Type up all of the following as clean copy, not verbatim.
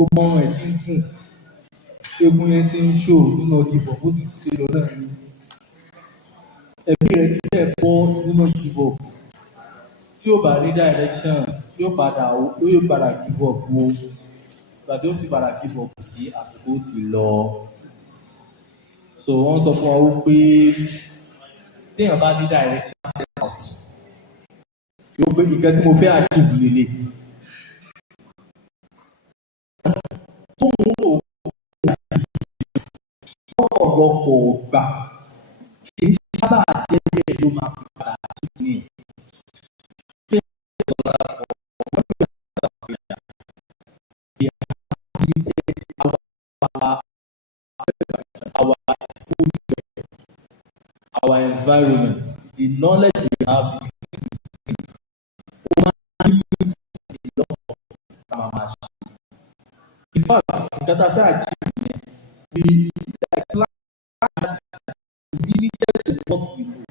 gbogbo ọ̀rọ̀ ẹ̀ tí ń gùn egun yẹn ti ń ṣò nínú ìbò bó ti ṣe lọ náà ni ẹbí rẹ̀ ti fẹ́ bọ́ nínú ìbò tí ó bá ní direction yóò padà give up wo ìgbà tí ó sì padà give up sí àsìkò ti lọ so wọ́n sọ fún ọ wípé téèyàn bá ní direction set out yóò pé ìkẹ́ tí mo fẹ́ achieve lélẹ̀ tó ń lò ọ̀pọ̀lọpọ̀ gbà kì í sábà jẹ́ bẹ́ẹ̀ ló máa fi padà achieve ní our environment, the knowledge we have, in fact, that after achieving we really get to what we know,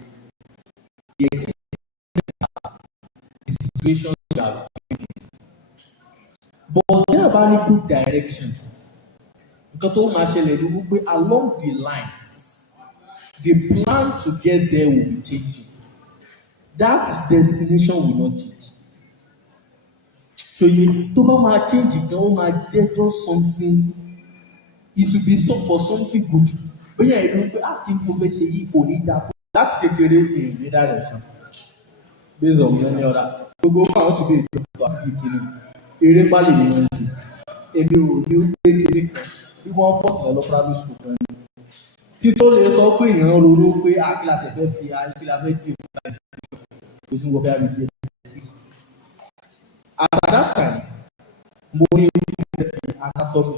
the situation we are in. But there are very good direction. Because all my along the line, the plan to get there will be changing. That destination will not change. So you don't change it, don't just something. It will be for something good. But yeah, you know, I think we need that. That's the in that direction. Based on many other. To go out to be a if you take you want first in the primary school. Títọ́ lè sọ pé ìran ronú pé àkílà tẹ̀fẹ́ fi àkílà fẹ́ kí o tún wọ́n fẹ́ rí jẹ́ sí. At that time, mo ní ìrìnlẹ̀ anatomy.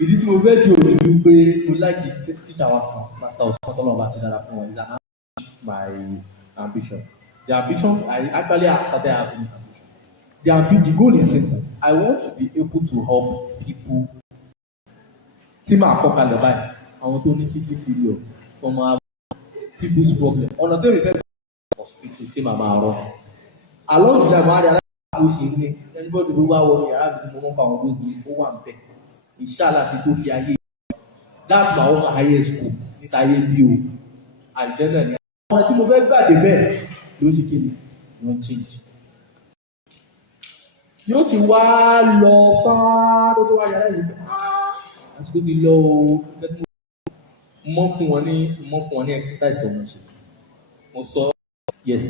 Ìdí tí mo fẹ́ di òjò ní pé mo láìkí teacher wa kan, Master Obatula ọba ti dára fún wọn, is my ambition. The ambition, I actually started having ambition. The goal is simple. I want to be able to help people. Tí màá kọ́ kalẹ̀ báyìí. Àwọn tó ní kidney failure from our people's problem ọ̀nà tó rí fẹ́ hospital tí màmá rọ along the line máa rí aláàbò ṣe ní anybody tó bá wọ yàrá mi tí mo mọ̀ pa àwọn gbòógì ó wà ń bẹ̀ inshallah fi tó fi ayé that's my own highest school níta ayé bí o àjẹ́nà ni àwọn tí mo fẹ́ gbàdé bẹ́ẹ̀ ló ṣe kí ni wọ́n change yóò ti wá lọ fáá tó wá yàrá yìí àsìkò ti lọ mo fún wọn ní exercise for me. Mo sọ yes,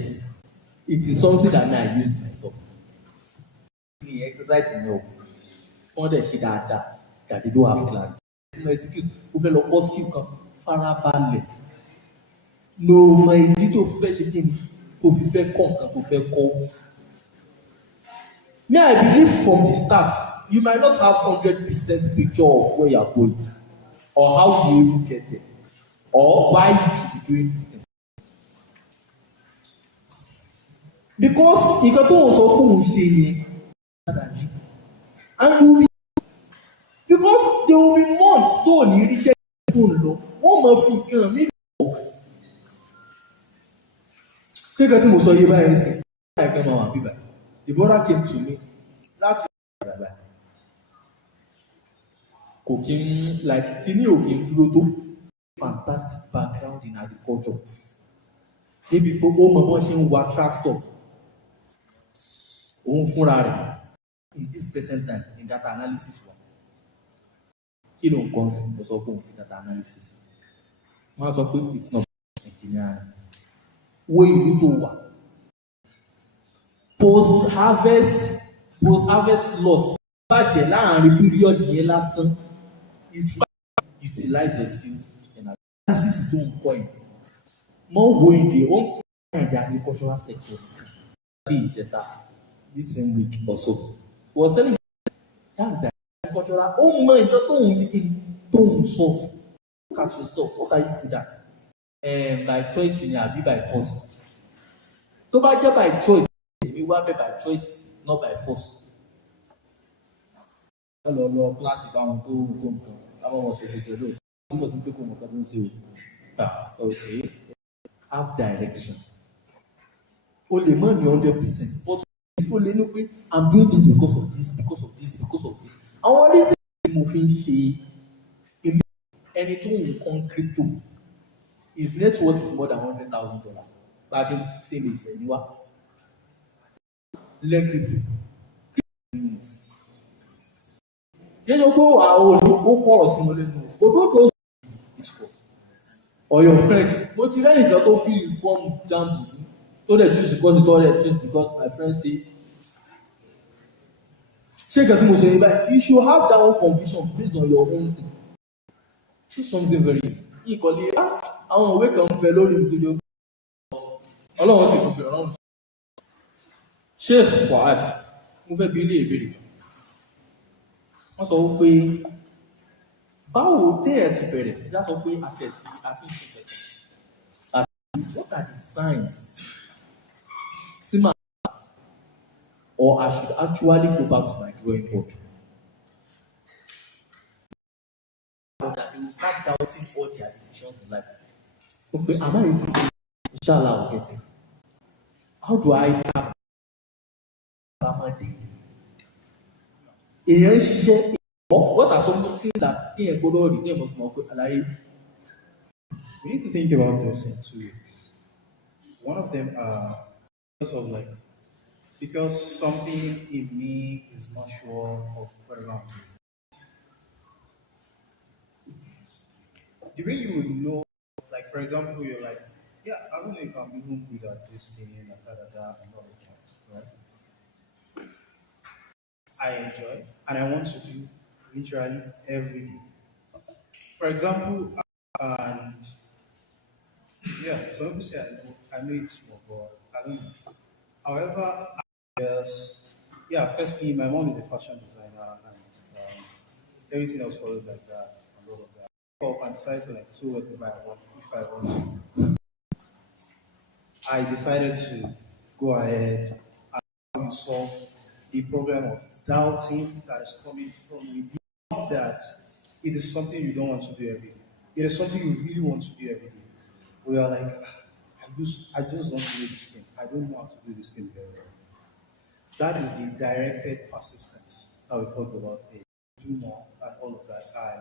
it is something that I use myself. Ní exercise ni o, wọ́n dẹ̀ ṣe dáadáa, that they don't have clarity. Mo execute, mo fẹ́ lọ kọ́ skill kan, farabalẹ̀. No, my ìdí tó fẹ́ ṣe kí ni, tó fi fẹ́ kọ́ nǹkan tó fẹ́ kọ́. Me, I believe from the start, you might not have 100% picture of where you are going. Or how you even get there, or why you should be doing this thing. Because if you don't also come and you will, because there will be months tó ní iṣẹ́ tó ń lọ, wọ́n máa fi kan ní box. Ṣé kí mo sọ yé báyìí sí? I came out happy by. The brother came to me. That's cooking like kini o kin dúró tó fantastic background in agriculture. Débi gbogbo mọ̀ bọ́n ṣe ń wa tractor. Òun fúnra rẹ̀ in this present time in data analysis wa. Kí ló ń kọ́ sí mo sọ pé òun fi data analysis. Wọ́n sọ pé it's not engineering. Wo ìlú tó wà. Post-harvest loss bàjẹ́ láàrin period yẹn lásán. Is utilize the skills and analysis is doing point. More going the own in the agricultural sector. This same week also was telling that's the agricultural. Oh my, don't solve. Look at yourself. What are you do that? By choice, you be by force. To by choice, you will be by choice, not by force. Hello, class down to okay. Have direction. Only money 100%. But people know I'm doing this because of this, because of this, because of this. And àwọn reason tí mo fi ń ṣe ẹni tó ń kàn crypto his net worth is more than $100,000 bá a ṣe ṣe lè fẹ́ níwá lẹ́kìtì yẹ́nì pé àwọn òní ó kọ̀rọ̀ sí wọn lẹ́nu gbogbo tó discuss or your friend mo ti rẹ́yìn kan tó fill in form jambu tó dẹ̀ choose because the toilet choose because my friend say ṣé nǹkan tí mo ṣe ní báyìí you should have that one conviction based on your own thing choose something very ìkọ̀lé àwọn òwe kan ń bẹ lórí ìdílé ọlọ́run sì gbogbo ọ̀rọ̀ Sheikh Fuhad mo fẹ́ bi ilé ìbéèrè wọ́n sọ wípé báwo téèyàn ti bẹ̀rẹ̀ ìjà sọ pé àti ìṣe bẹ̀rẹ̀ àti what are the signs tí màá or I should actually go back to my drawing board that they will start doubting all their decisions in life okay am I able to inshallah I'll get there how do I have èèyàn ń ṣiṣẹ́ what are some things that èèyàn gbọ́dọ̀ rí ní ẹ̀mọ́ fún ọkọ̀ àlàyé. We need to think about this in 2 ways. One of them because something in me is not sure of whether I'm doing. The way you would know, like for example, you're like, yeah, I don't know if I'm even good at this thing and and all of that, right? I enjoy and I want to do literally every day. For example, and yeah, some people say I know it's small, but I don't know. However, firstly, my mom is a fashion designer and everything else follows like that and all of that. And decided to like do whatever I want if I want to. I decided to go ahead and solve the problem of doubting that is coming from within that it is something you don't want to do every day. It is something you really want to do every day. We are like, I just don't do this thing. I don't know how to do this thing very well. That is the directed persistence that we talk about there. Do more and all of that, and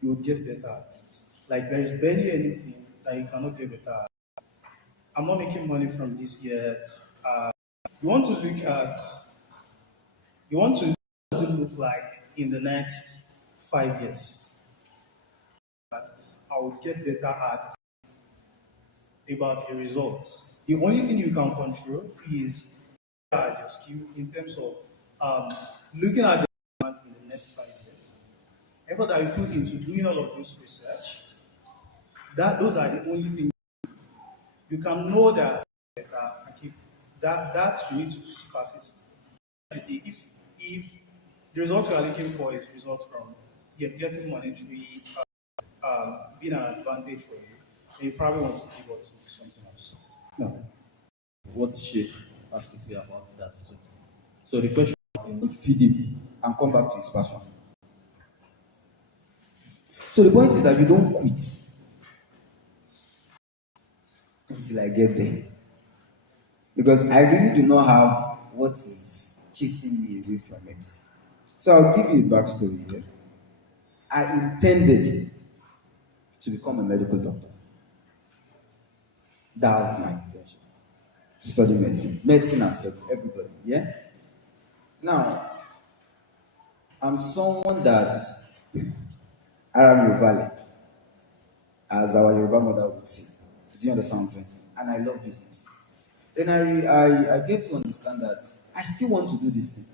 you will get better at it. Like there's barely anything that you cannot get better at. I'm not making money from this yet. You want to look at what does it look like in the next 5 years? That I will get better at about the results. The only thing you can control is your skill in terms of looking at the in the next 5 years. Effort that you put into doing all of this research, those are the only things you can know that that you need to persist. If the result you are looking for is result from getting monetary being an advantage for you, then you probably want to pivot to something else. No. What Sheikh has to say about that too. So the question is feed him and come back to his passion. So the point is that you don't quit until I get there. Because I really do not have what is chasing me away from it. So I'll give you a backstory here. I intended to become a medical doctor. That was my intention. To study medicine. Medicine and surgery, everybody, yeah? Now, I'm someone that Aram Yoruba, as our Yoruba mother would say. Do you understand what I'm trying to say? And I love business. Then I get to understand that I still want to do this thing.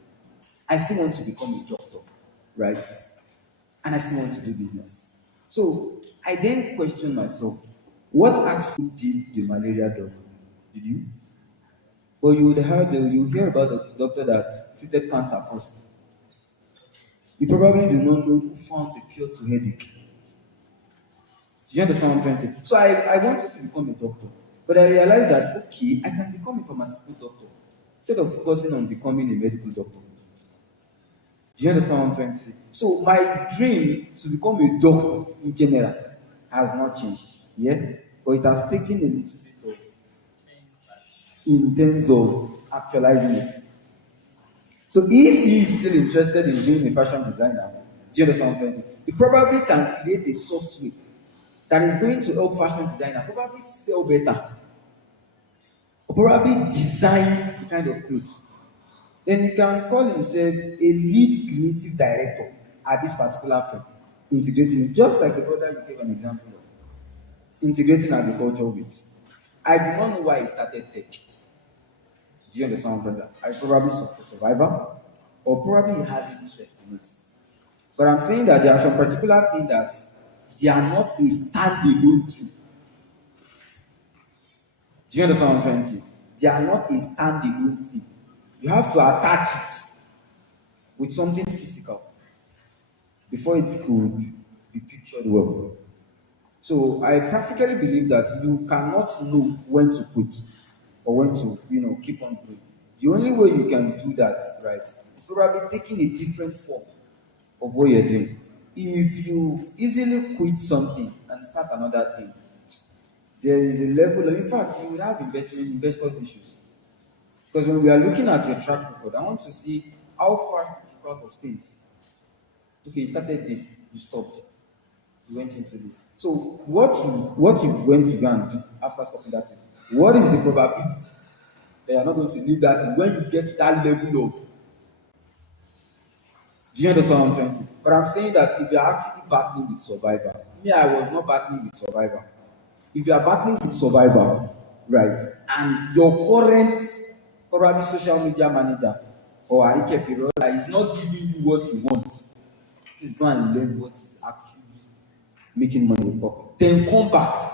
I still want to become a doctor, right? And I still want to do business. So I then question myself, what actually did the malaria doctor? Did you? But you hear about the doctor that treated cancer first. You probably do not know who found the cure to headache. Do you understand what I'm trying to say? So I wanted to become a doctor. But I realized that, okay, I can become a pharmaceutical doctor instead of focusing on becoming a medical doctor. Do you understand what I'm trying to say? So my dream to become a doctor in general has not changed. Yeah? But it has taken a little bit of in terms of actualizing it. So if he is still interested in being a fashion designer, do you understand what I'm saying? He probably can create a software that is going to help fashion designer probably sell better, or probably design the kind of clothes. Then he can call himself a lead creative director at this particular firm, integrating it, just like the brother you gave an example of, integrating agriculture with. I do not know why he started tech. Do you understand, brother? I probably survivor, or probably he has an interest in it. But I'm saying that there are some particular things that they are not a standalone thing. Do you understand what I'm trying to say? They are not a standalone thing. You have to attach it with something physical before it could be pictured well. So I practically believe that you cannot know when to quit or when to, keep on doing. The only way you can do that, right, is probably taking a different form of what you're doing. If you easily quit something and start another thing, there is a level of, in fact, you will have investors issues. Because when we are looking at your track record, I want to see how fast you keep out of things. Okay, you started this, you stopped, you went into this. So what you went to go and do after stopping that thing, what is the probability that you're not going to leave that thing when you get to that level of, do you understand what I'm trying to? But I'm saying that if you're actually battling with survivor, me, I was not battling with survivor. If you are battling with survivor, right, and your current probably social media manager or Arike Pirola is not giving you what you want, please go and learn what is actually making money with pocket. Then come back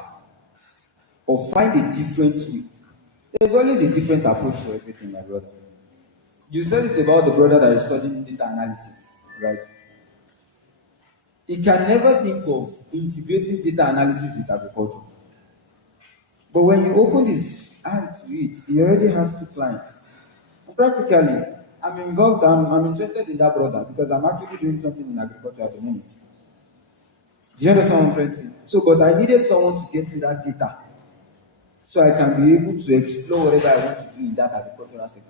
or find a different way. There's always a different approach to everything, my brother. You said it about the brother that is studying data analysis, right? He can never think of integrating data analysis with agriculture. But when you open his eye to it, he already has 2 clients. And practically, I'm involved, I'm interested in that brother because I'm actually doing something in agriculture at the moment. Do you understand what I'm trying to say? So, but I needed someone to get me that data so I can be able to explore whatever I want to do in that agricultural sector.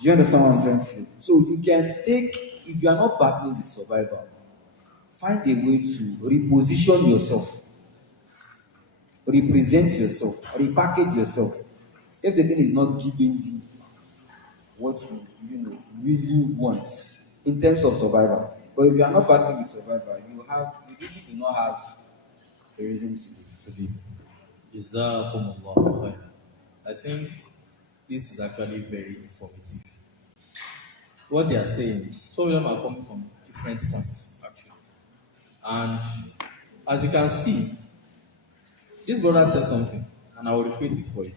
Do you understand what I'm trying to say? So you can take, if you are not battling with survival, find a way to reposition yourself, represent yourself, repackage yourself. If the thing is not giving you what you really want in terms of survival, but if you are not battling with survival, you really do not have a reason to be. Jazakumullah khair. I think this is actually very informative. What they are saying, some of them are coming from different points, actually. And as you can see, this brother said something, and I will rephrase it for you.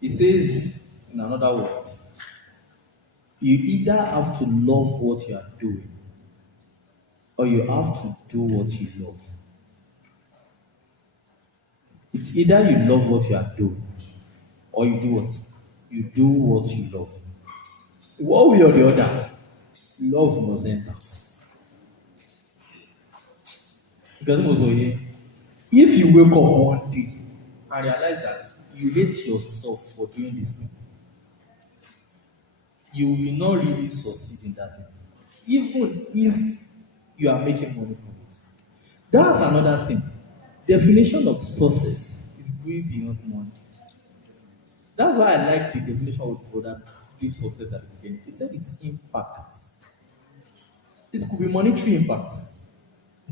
He says, in another words, you either have to love what you are doing, or you have to do what you love. It's either you love what you are doing, or you do what? You do what you love. One way or the other, love must enter. Because if you wake up one day and realize that you hate yourself for doing this thing, you will not really succeed in that thing, even if you are making money from it. That's another thing. Definition of success is way beyond money. That's why I like the definition of brother give success at the beginning. He said it's impact. It could be monetary impact,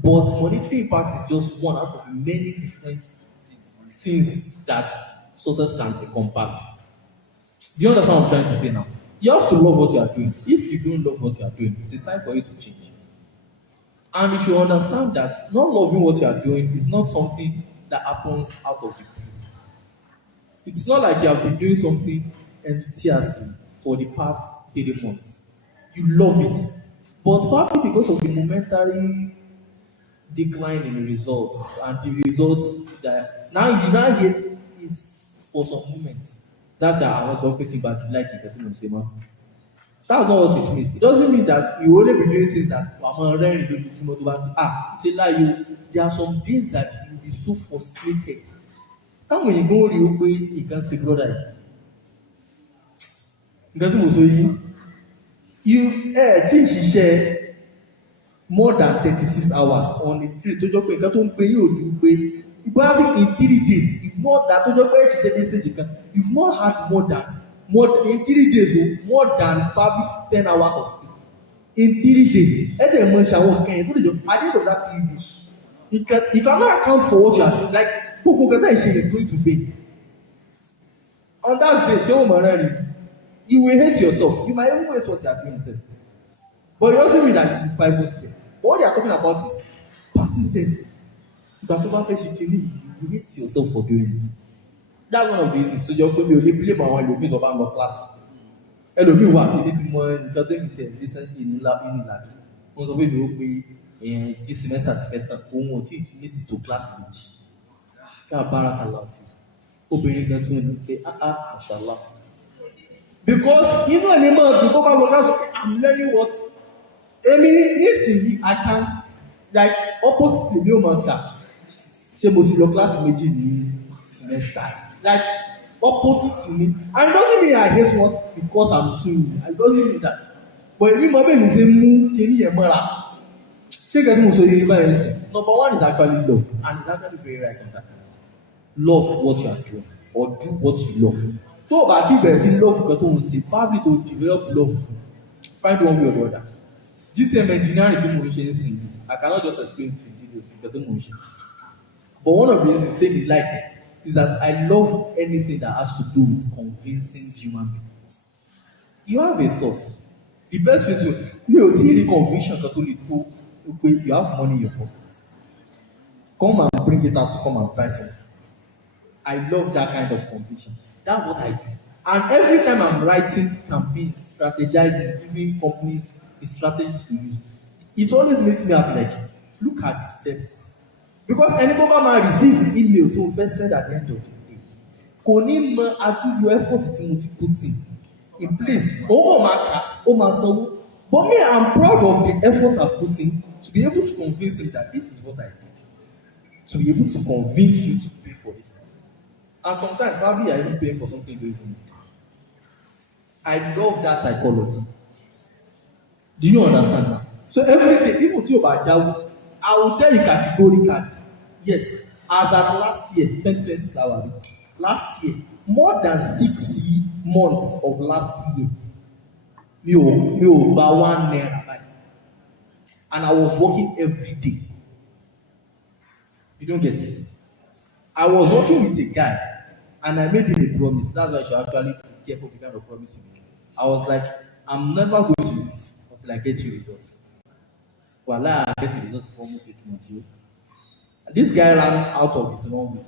but monetary impact is just one out of many different things that success can encompass. Do you understand what I'm trying to say now? You have to love what you are doing. If you don't love what you are doing, it's a sign for you to change. And you should understand that not loving what you are doing is not something that happens out of the blue. It's not like you have been doing something enthusiastically for the past 3 months. You love it. But partly because of the momentary decline in the results and the results that now you now hate it for some moments. That's why I was operating, but you like it, person will say, man. That's not what it means. It doesn't mean that you only be doing things that say like you. There are some days that you will be so frustrated. And when you go real quick, you can say, brother, Nǹkan tí mo sọ yìí, tí ń ṣiṣẹ́ more than 36 hours on the street tó jọ pé nǹkan tó ń pè yóò ju pé probably in 3 days if not that tó jọ pé ṣiṣẹ́ ní stage kan if not had more in 3 days o more than probably 10 hours of sleep in 3 days ẹ dẹ̀ mọ̀ ṣàwọn nǹkan yẹn tó lè jọ at the end of that 3 days you cannot account for what you are doing like gbogbo nǹkan tá ìṣe is going to fail on that day ṣé o mọ̀ rẹ́ rí you will hate yourself you might even hate what you are doing sef but it doesn't mean that you pivot there. But what they are talking about is persistent. Ìgbà tó bá fẹ́ ṣe kiri, you hate yourself for doing it. That's one of the reasons. So you're going to be able to àwọn ẹlòmíì tó bá ń lọ class. Ẹlòmíì wà sí ní ti mọ nǹkan tó ń ṣe ẹ̀dísẹ́nsì ìnìlá. Wọ́n sọ pé mi ò pé kí semester ti fẹ́ tán, òun ò tí ì ní sí tó class méjì. Kí a bára kà lọ sí. Obìnrin kan tún ní pé mashallah. Because inú ẹni máa dùn kó bá lọ class, I'm learning what. Èmi nísìnyí I can like opposite mi ò mọ̀ sá ṣé mo ti lọ class méjì ní semester like opposite mi and it doesn't mean I hate what because I'm too it doesn't mean that but èmi mọ bẹ́ẹ̀ mi ṣe mú kíní yẹn mọ́ra ṣé kẹ́tí mo sọ yẹn báyẹn sí number one is actually love and it's actually very right on that love what you are doing or do what you love tó o bá ti bẹ̀rẹ̀ sí love kan tó ń ṣe probably to develop love find one way or the other. GTM engineering tí mo ń ṣe ń sìn I cannot just explain to you nǹkan tí mo ń ṣe but one of the reasons take me like is that I love anything that has to do with convincing human beings. You have a thought the best way to mi ò tí ì rí conviction kan tó lè tó pé you have money in your pocket come and bring it out to come and buy something. I love that kind of conviction. That's what I do and every time I'm writing campaigns strategizing giving companies the strategy to use it always makes me happy like look at the steps because ẹni tó bá máa receive email tó fẹ́ send at the end of the day kò ní mọ àdúgbò effort tí mo ti put in place òun kò máa kà ó máa sanwó but me I'm proud of the effort I put in to be able to convince him that this is what I did to be able to convince you to pay for this and sometimes probably I even pay for something you don't even need. I love that psychology. Do you understand now? So every day, even tí o bá jáwó, I will tell you categorically, yes, as at last year, 2020 last year, more than 6 months of last year, mi ò gba ₦1 báyìí. And I was working every day. You don't get it? I was working with a guy, and I made him a promise. That's why I should actually be careful with the kind of promise you make. I was like, I'm never going to leave until I get you results. Voila, I get the results for almost 8 months. This guy ran out of his own way.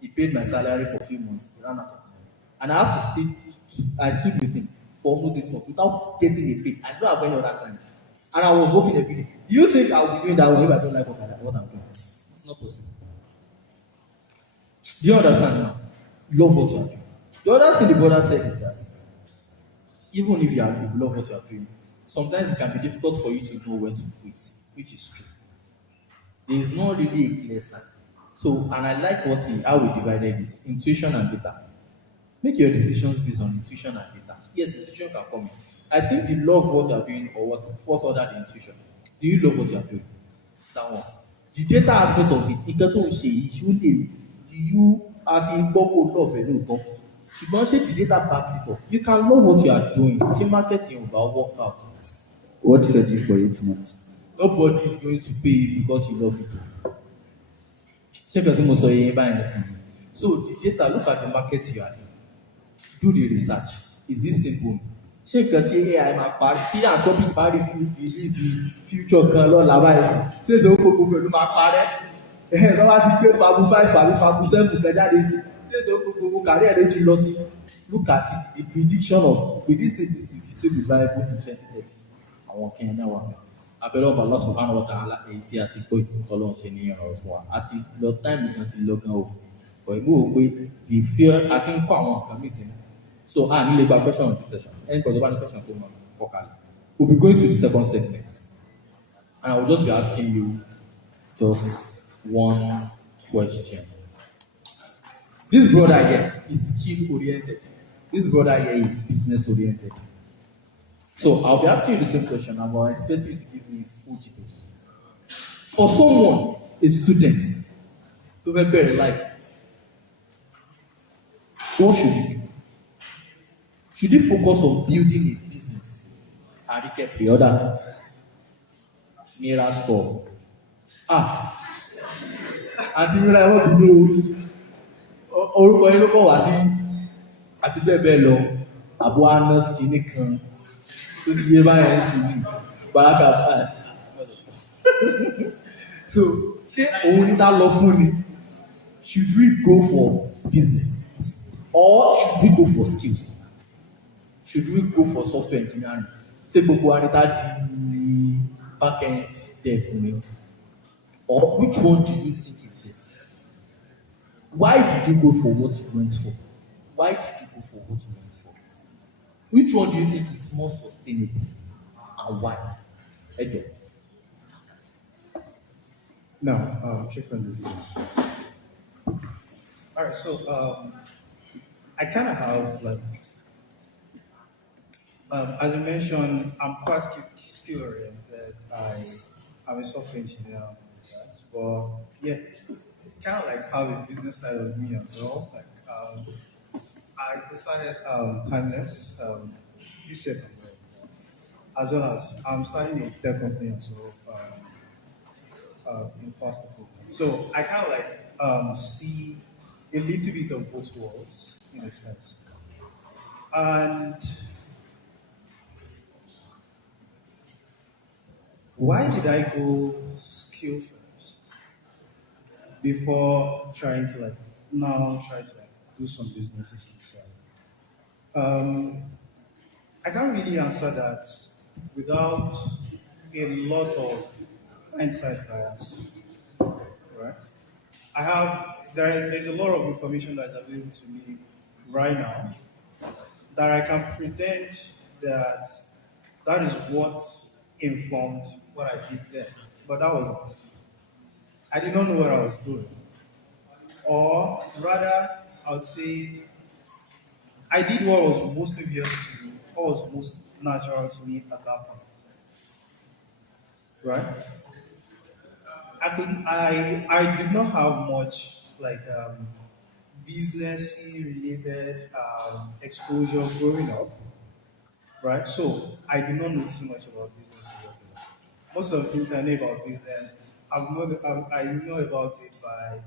He paid my salary for a few months. He ran out of money. And I stood with him for almost 8 months without getting a pay. I don't have any other client. And I was working every day. Do you think I'll be doing that if I don't like what I'm doing? It's not possible. Do you understand now? Love what you are doing. The other thing the brother said is that even if you love what you are doing, sometimes it can be difficult for you to know when to quit, which is true. There is not really a clear sign. So, and I like how we divided it, intuition and data. Make your decisions based on intuition and data. Yes, intuition can come in. I think you love what you are doing or what falls under the intuition. Do you love what you are doing? That one. The data aspect of it, do you actually love it? Ṣùgbọ́n ṣé the data backs it up? You can love what you are doing. Tí marketing ò bá work out. What did I do for 8 months? Nobody is going to pay you because you love it. Ṣé kí n mo sọ yẹn báyìí sí? So the data, look at the market you are in. Do the research. Is this simple? Ṣé nǹkan tí AI máa parí tí Anthropic parí release future kan lọ́la báyìí? Ṣé ìṣòro gbogbo pẹ̀lú máa parẹ́? Lọ́wọ́ ti gbé Fabu 5 àbí Fabu 7 kan jáde sí. Ṣé ìṣòro gbogbo kárí ẹ̀ lè ti lọ sí? Look at it, the prediction of will this thing still be viable in 2030? Àwọn kìnìún náà wà mí. Abẹ́rẹ́ ọba Allah subhanahu wa ta'ala èyí tí a ti gbọ́ ìtọ́lọ́ ṣe ní ọ̀rọ̀ fún wa. A ti lọ táìmù kan ti lọ gan o. But ìgbó wo pé the fear a ti ń kọ́ àwọn nǹkan mí sí. So a nílé gba question of this session. Anybody bá ní question tó mọ̀ kọ́kàlẹ̀. We'll be going to the second segment. And I will just be asking you just one question. This brother here is skill oriented. This brother here is business oriented. So I'll be asking you the same question. I'm expecting you to give me full details. For someone, a student, to prepare a life, what should he do? Should he focus on building a business and get the other mirror store? Àti mi ra ẹ̀rọ bínú orúkọ yín ló kọ̀ wá sí àti bẹ́ẹ̀ bẹ́ẹ̀ lọ àbọ̀ anas kìíní kan tó ti yé báyẹn sí i bàákà báyìí. So ṣé òun ní ta lọ fún ni? Should we go for business or should we go for skills? Should we go for software engineering? Ṣé gbogbo wa ní ta di back-end dev ni? Or which one do you think is best? Why did you go for what you went for? Why did you go for what you went for? Which one do you think is more sustainable and why? Ejo. Now, check on this. All right, so I kind of have like, as I mentioned, I'm quite skill oriented. I'm a software engineer, but yeah, kind of like have a business side of me as well. Like, I started Panelists this year, as well as I'm starting a tech company as well in past couple. So I kind of like see a little bit of both worlds in a sense, and why did I go skill first before trying to like now try to like do some businesses inside? I can't really answer that without a lot of hindsight bias, right? There's a lot of information that's available to me right now that I can pretend that that is what informed what I did then, but that wasn't it. I did not know what I was doing, or rather, I would say I did what was most obvious to me, what was most natural to me at that point, right? I did not have much like business related exposure growing up, right? So I did not know too much about business. Most of the things I know about business, I know about it by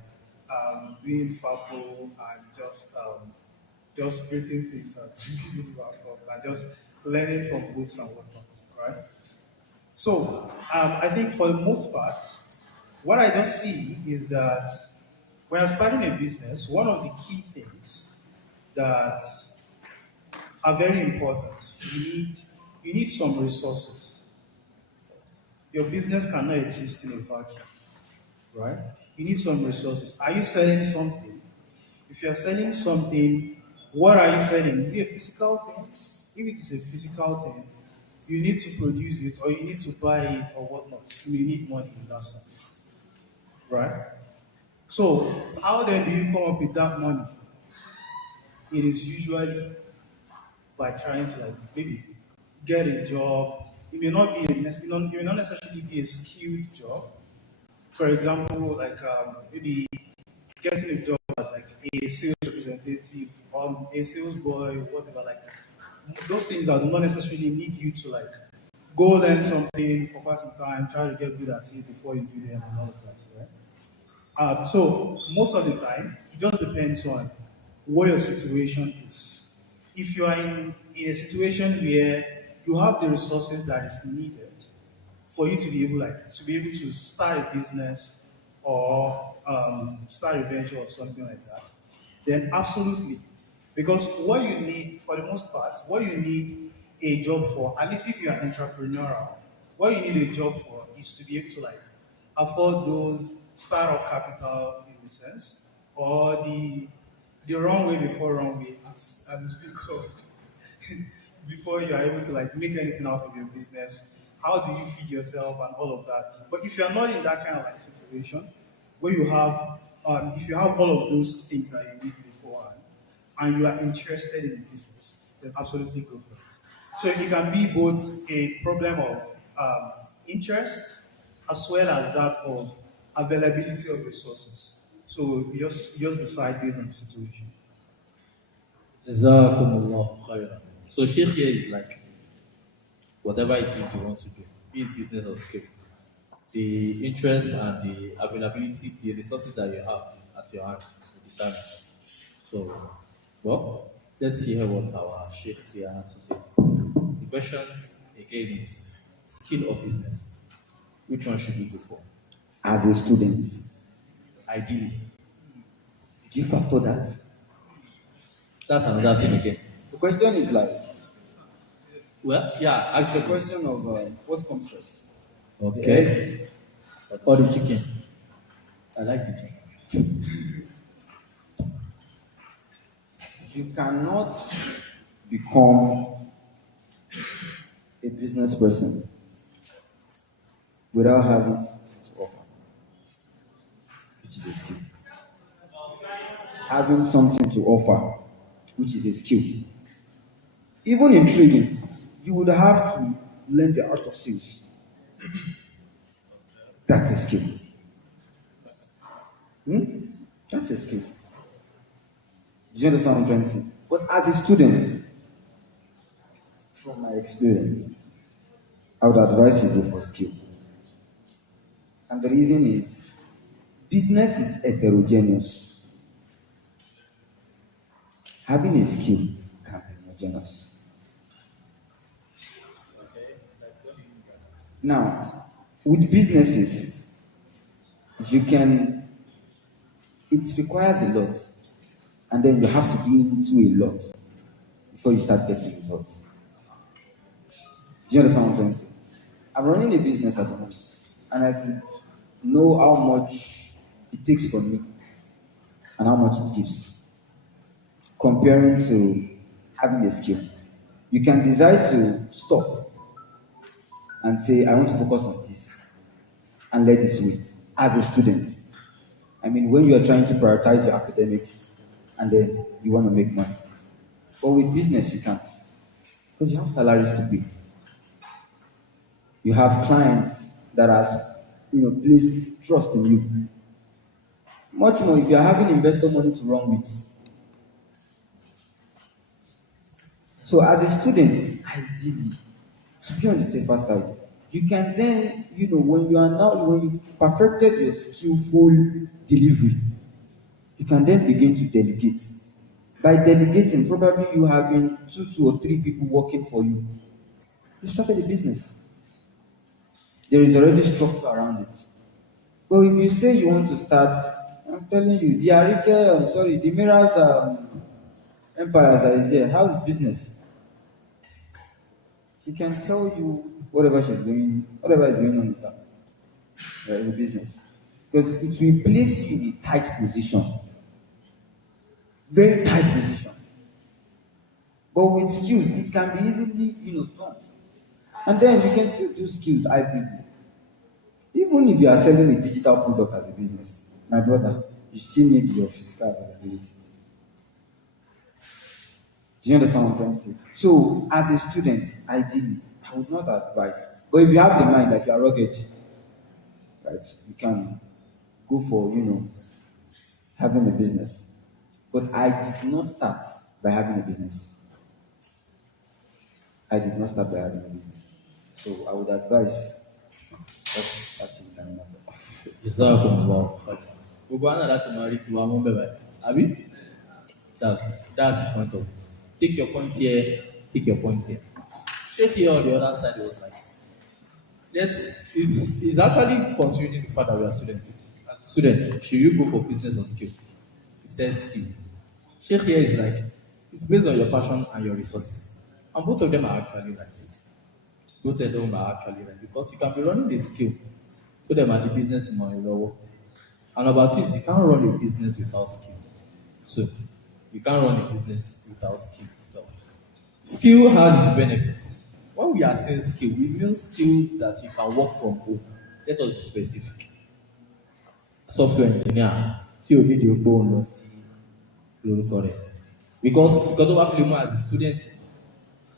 doing FAPO and just breaking things and thinking about and just learning from books and whatnot, right? So I think for the most part, what I just see is that when you're starting a business, one of the key things that are very important, you need some resources. Your business cannot exist in a vacuum, right? You need some resources. Are you selling something? If you're selling something, what are you selling? Is it a physical thing? If it is a physical thing, you need to produce it or you need to buy it or whatnot. You need money in that sense, right? So how then do you come up with that money? It is usually by trying to like maybe get a job. It may not necessarily be a skilled job. For example, like maybe getting a job as like a sales representative or a sales boy, whatever. Like those things that do not necessarily need you to like go learn something for quite some time, try to get good at it before you do them and all of that, right? So most of the time, it just depends on what your situation is. If you are in a situation where you have the resources that is needed for you to be able to start a business or start a venture or something like that, then absolutely. Because what you need, for the most part, what you need a job for, at least if you are entrepreneurial, what you need a job for is to be able to like afford those startup capital in the sense, or the wrong way before wrong way, as it's been called, before you are able to like make anything out of your business. How do you feed yourself and all of that? But if you are not in that kind of like situation where you have, if you have all of those things that you need beforehand, and you are interested in the business, then absolutely go for it. So it can be both a problem of interest as well as that of availability of resources. So you just decide based on the situation. Jazakumullah khairan. So Sheikh here is like, whatever it is you want to do, be it business or skill, the interest and the availability, the resources that you have at your hand will determine. So, well, let's hear what our Sheikh here has to say. The question again is skill or business? Which one should we go for? As a student, Ideally. did you factor that? That's another thing again. The question is like, Well, yeah, it's a actually. question of what comes first. Okay. Or the chicken. I like the chicken. You cannot become a business person without having something to offer, which is a skill. Having something to offer, which is a skill. Even in trading, you would have to learn the art of sales. That's a skill. That's a skill. Do you understand what I'm trying to say? But as a student, from my experience, I would advise you go for skill. And the reason is, business is heterogeneous. Having a skill can be homogeneous. Now, with businesses, it requires a lot, and then you have to do into a lot before you start getting results. Do you understand what I'm trying to say? I'm running a business at the moment, and I could know how much it takes from me and how much it gives, comparing to having a skill. You can decide to stop and say, I want to focus on this and let this wait as a student. I mean, when you are trying to prioritize your academics and then you want to make money. But with business, you can't, because you have salaries to pay. You have clients that have, placed trust in you. Much more if you are having investor money to run with. So as a student, ideally, to be on the safer side, you can then, when you perfected your skillful delivery, you can then begin to delegate. By delegating, probably you have been two or three people working for you. You started a business. There is already structure around it. But if you say you want to start, I'm telling you, the Mira's empires that is here, how is business? She can tell you whatever is going on with her in business. Because it will place you in a tight position. Very tight position. But with skills, it can be easily, done. And then you can still do skills hybridly. Even if you are selling a digital product as a business, my brother, you still need your physical availability. Do you understand what I'm trying to say? So, as a student, ideally, I would not advise. But if you have the mind that you are rugged, right, you can go for, having a business. But I did not start by having a business. I did not start by having a business. So I would advise starting another. Jazakumullah khairan. Gbogbo àná láti máa rí tiwa mú bẹ́ẹ̀ báyìí. Àbí? That's the point of it. Take your point here, take your point here. Sheikh here on the other side was like, it's actually considering the fact that we are students. Student, should you go for business or skill? He says skill. Sheikh here is like, it's based on your passion and your resources. And both of them are actually right. Both of them are actually right. Because you can be running the skill, put them at the business in money level. And about this, you can't run a business without skill. So, you can't run a business without skill itself. Skill has its benefits. When we are saying skill, we mean skills that you can work from home. Let us be specific. Software engineer, tí o ní di ogbó ń lọ sí lórúkọ rẹ̀. because of what film as a student,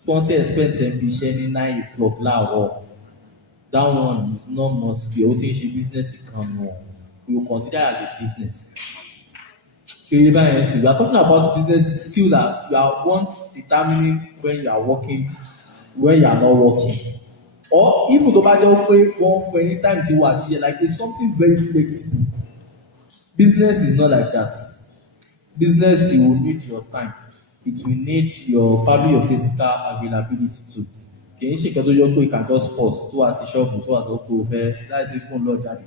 sponsor expense and be sharing 9 o'clock láàárọ̀. That one is not must be owó tí ń ṣe business kan nù. We will consider as a business. We are talking about business skill that you are one determining when you are working, when you are not working. Or if you go back there for any time to watch here, like it's something very flexible. Business is not like that. Business, you will need your time. It will need your probably your physical availability too. Kì í ṣe ìkẹ́ tó yọ pé you can just pause tó àti ṣọ́ọ̀bù tó àti oko fẹ́ láìsí fún lọ́ọ̀ jáde.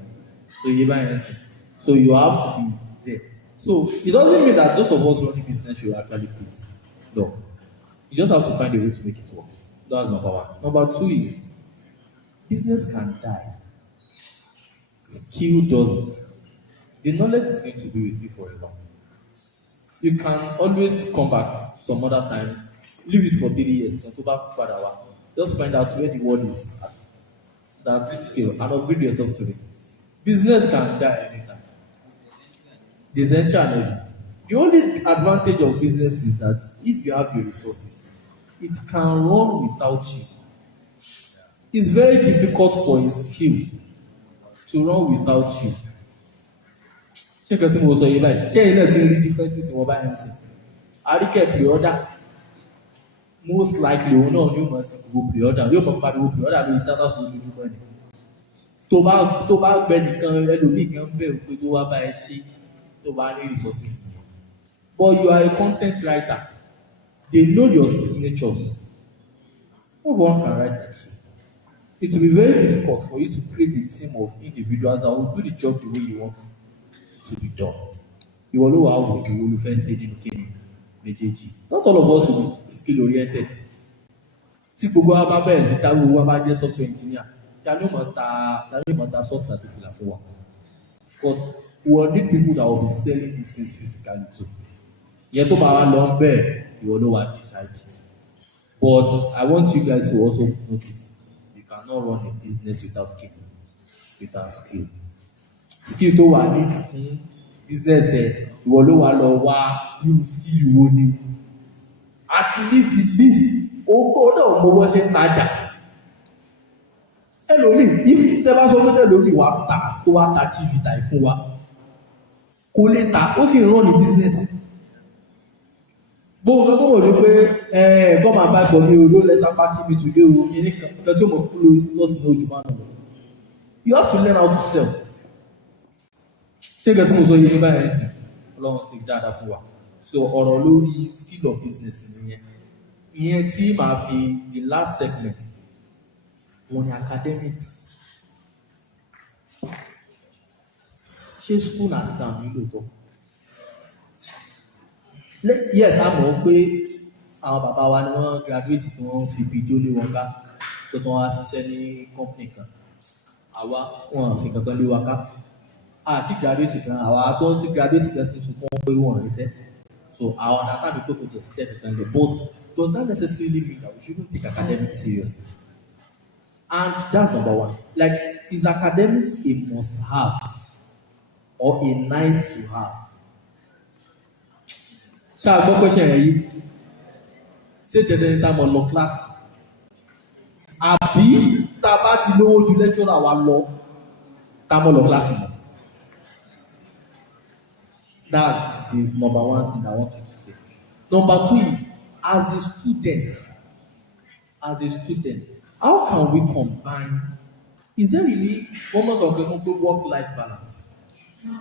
So yé báyẹn sìn. So you have to be there. So it doesn't mean that those of us running business should actually quit. No. You just have to find a way to make it work. That's number one. Number two is business can die. Skill doesn't. The knowledge is going to be with you forever. You can always come back some other time, leave it for 3 years, and go back further. Just find out where the world is at that skill and upgrade yourself to it. Business can die anytime. There's entry and exit. The only advantage of business is that if you have the resources, it can run without you. It's very difficult for a skill to run without you. Ṣé nǹkan tí mo sọ yé báyìí? Ṣé ẹ̀yin náà ti rí differences in wọ́n báyìí ń sìn? Àríkẹ́ pre-order most likely òun náà yóò mọ̀ sí gbogbo pre-order yóò fọ́ pariwo pre-order lórí sábà fún ojoojúmọ́ ni. Tó bá gbẹ nìkan ẹlòmíì kan bẹ̀rù pé tó wá bá ẹ ṣe tó bá ní resources nìyẹn. But you are a content writer. They know your signatures. No one can write that. It will be very difficult for you to create a team of individuals that will do the job the way you want to be done. Ìwọ ló wà wò ìwọ ló fẹ́ ṣe nínú kíni méjèèjì. Not all of us will be skill oriented. Tí gbogbo wa bá bẹ̀rẹ̀ sí táwọn wa bá jẹ́ software engineer, tani ó mọ̀ ta socks àti fìlà fún wa. Because we will need people that will be selling these things physically too. Ìyẹn tó bá wa lọ ń bẹ̀rẹ̀ ìwọ ló wà decide. But I want you guys to also note it. You cannot run a business without skill. Skill tó wà ní fún business ẹ ìwọ ló wà lọ wá irú skill wo ni at least ó gbọ́dọ̀ mọ bó ṣe ń tajà ẹlòmíì if tẹ́ bá sọ pé ẹlòmíì wà tà tó wá ta tv tà fún wa kò lè tà ó sì ń run ní business gbogbo tó mọ̀ ní pé come and buy for me o don't let some party me today o ní kan tó mọ̀ kúlò lọ́sìn ní ojúmọ́ náà you have to learn how to sell. Ṣé nǹkan tí mo sọ yé báyìí sí ọlọ́run sì dáadáa fún wa so ọ̀rọ̀ lórí skill of business ìyẹn tí màá fi the last segment wọn ni academics ṣé school and scam nílò tọ́ yes a mọ̀ pé àwọn bàbá wa ni wọ́n graduate tí wọ́n fi bíjó lé wọn ká tó tán wá ṣiṣẹ́ ní company kan àwa wọn fi kankan lé wa ká àti graduate kan àwa tó ti graduate kan sì tún fún pé wọn ríṣẹ́ so our understand the purpose of ṣiṣẹ́ kankan lè but does that necessarily mean that we shouldn't take academics seriously and that's number one like is academics a must have or a nice to have ṣé a gbọ́ question rẹ̀ yìí ṣé dandan ní tá a mọ̀ lọ class àbí tá a bá ti lówó ju lecturer wa lọ tá a mọ̀ lọ class mọ́. That's the number one thing I want you to say. Number two is, as a student, how can we combine? Is there really almost like a work-life balance?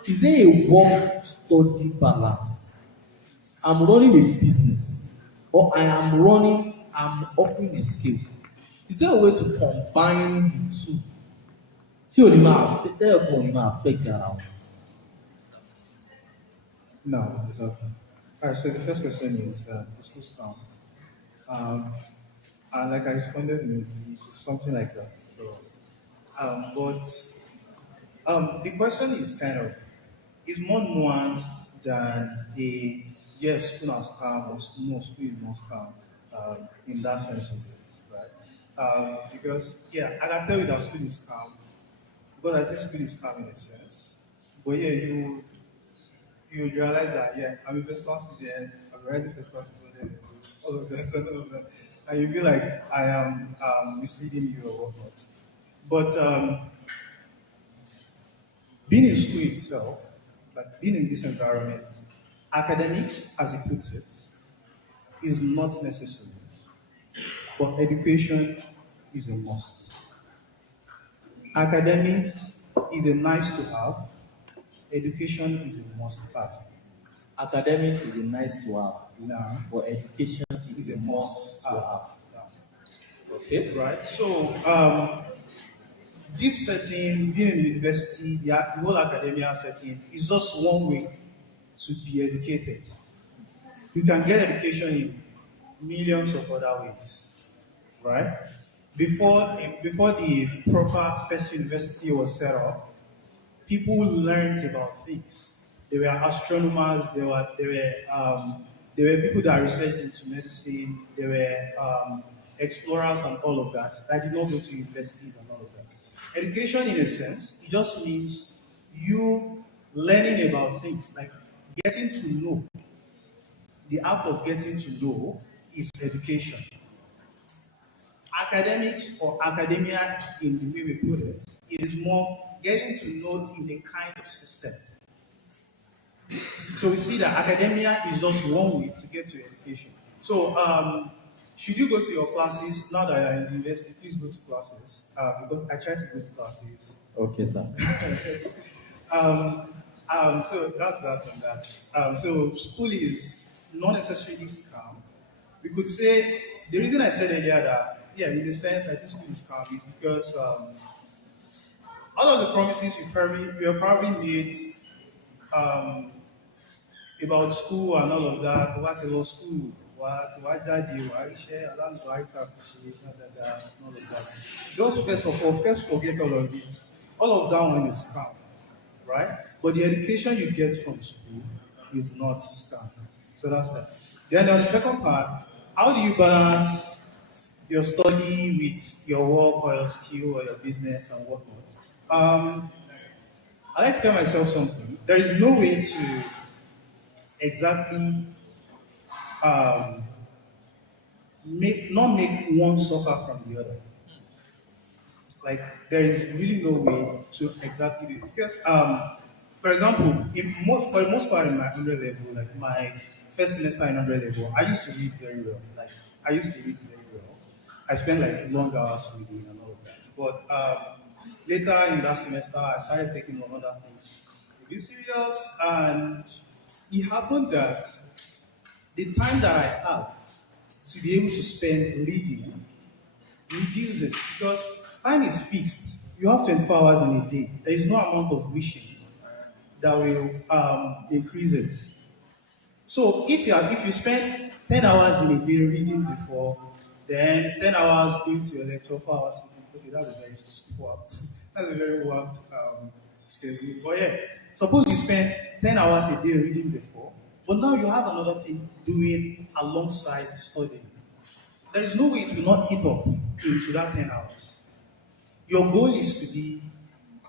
Is there a work-study balance? I'm running a business, or I'm offering a skill. Is there a way to combine the two? Tí o ní máa affect your life. No, exactly. All right, so the first question is discuss and like I responded, it's something like that. So, but the question is is more nuanced than a yes, school has come, or no, school is not come, in that sense of it, right? Because yeah, I can tell you that school is calm, because I think school is calm in a sense. But yeah, you realize that, yeah, I'm a first class student, I've write the first class is all of that and all of that. And you feel like I am misleading you or whatnot. But being in school itself, like being in this environment, academics, as he puts it, is not necessary. But education is a must. Academics is a nice to have, education is a must have. Academics is a nice to have, Now, but education is a must to have. okay, right? So, this setting, being in university, the whole academia setting, is just one way to be educated. You can get education in millions of other ways, right? Before the proper first university was set up, people learned about things. There were astronomers, there were people that researched into medicine, there were explorers and all of that. I did not go to universities and all of that. Education, in a sense, it just means you learning about things, like getting to know. The act of getting to know is education. Academics or academia, in the way we put it, it is more getting to know in a kind of system. So we see that academia is just one way to get to education. So should you go to your classes now that you're in university? Please go to classes because I try to go to classes. Okay, sir. So that's that on that. So school is not necessarily scam. We could say the reason I said earlier that in the sense I think school is scam is because all of the promises we have probably made about school and all of that. What's about school? What share? All of that. Just first forget all of it. All of that one is scam, right? But the education you get from school is not scam. So that's that. Then the second part, how do you balance your study with your work or your skill or your business and whatnot? I like to tell myself something. There is no way to exactly not make one suffer from the other. Like there is really no way to exactly do it. Because for example, for the most part in my undergrad level, like my first semester in undergrad level, I used to read very well. I spent like long hours reading and all of that. But later in that semester, I started taking on other things to be serious, and it happened that the time that I had to be able to spend reading reduces because time is fixed. You have 24 hours in a day. There is no amount of wishing that will increase it. So if you spend 10 hours in a day reading before, then 10 hours going to your lecture, 4 hours sleeping, okay, that's a very warped schedule. But yeah, suppose you spend 10 hours a day reading before, but now you have another thing doing alongside studying. There is no way it will not eat up into that 10 hours. Your goal is to be,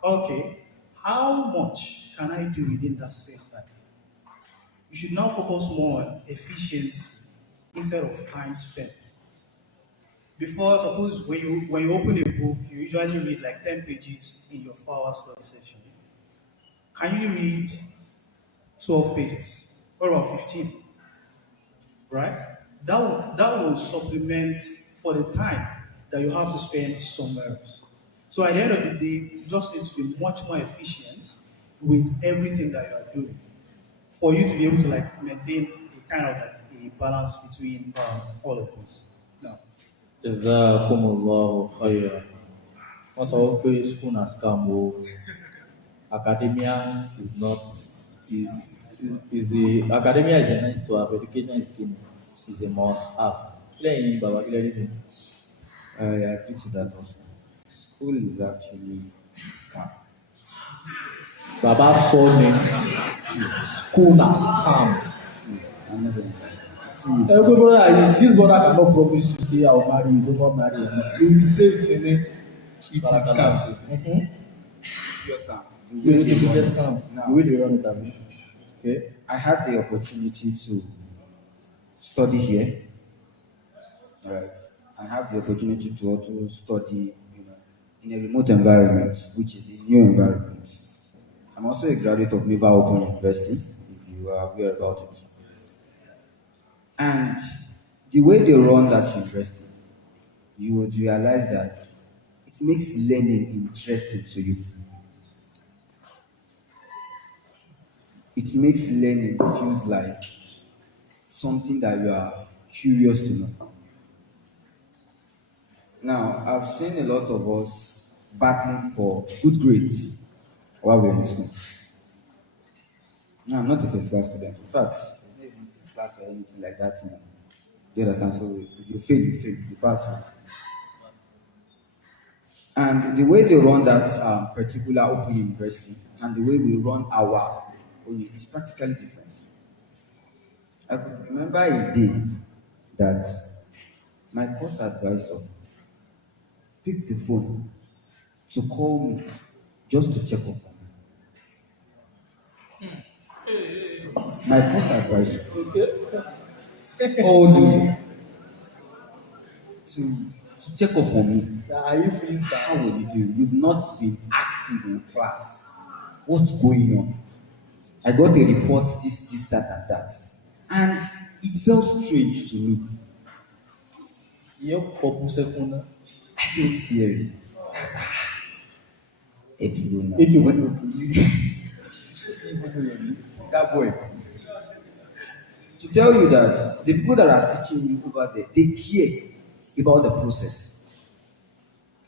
okay, how much can I do within that same time? You should now focus more on efficiency instead of time spent. Before, suppose when you open a book, you usually read like 10 pages in your 4-hour study session. Can you read 12 pages? Or about 15? Right? That will supplement for the time that you have to spend somewhere else. So at the end of the day, you just need to be much more efficient with everything that you are doing for you to be able to like maintain a kind of like a balance between all of those. Now, Jazakumullahu khairan. Wọ́n sọ wípé school na scam o. Academia is not academia is a nice to have, education is a must have. Playing Baba Kilerism. I agree to that also. School is actually scam. Baba saw me. School na scam. This brother cannot promise you say I'll marry you, don't marry you. He will say to me, it is scam. Yes, sir. You need to be scam. Now, You will run it. Okay. I had the opportunity to study here, right, and have the opportunity to also study, in a remote environment, which is a new environment. I'm also a graduate of Naval Open University, if you are aware about it. And the way they run that university, you would realize that it makes learning interesting to you. It makes learning feels like something that you are curious to know. Now, I've seen a lot of us battling for good grades while we're in school. No, I'm not a first class student. In fact, I'm not even first class or anything like that. You understand? So if you fail, you pass. And the way they run that particular open university and the way we run our own is practically different. I could remember a day that my course advisor picked the phone to call me just to check up on me. My course advisor called me to check up on me. Are you feeling How will you do? You've not been active in class. What's going on? I got a report, this, that, and that. And it felt strange to me. Your purpose phone. I felt teary. That boy. To tell you that the people that are teaching you over there, they care about the process.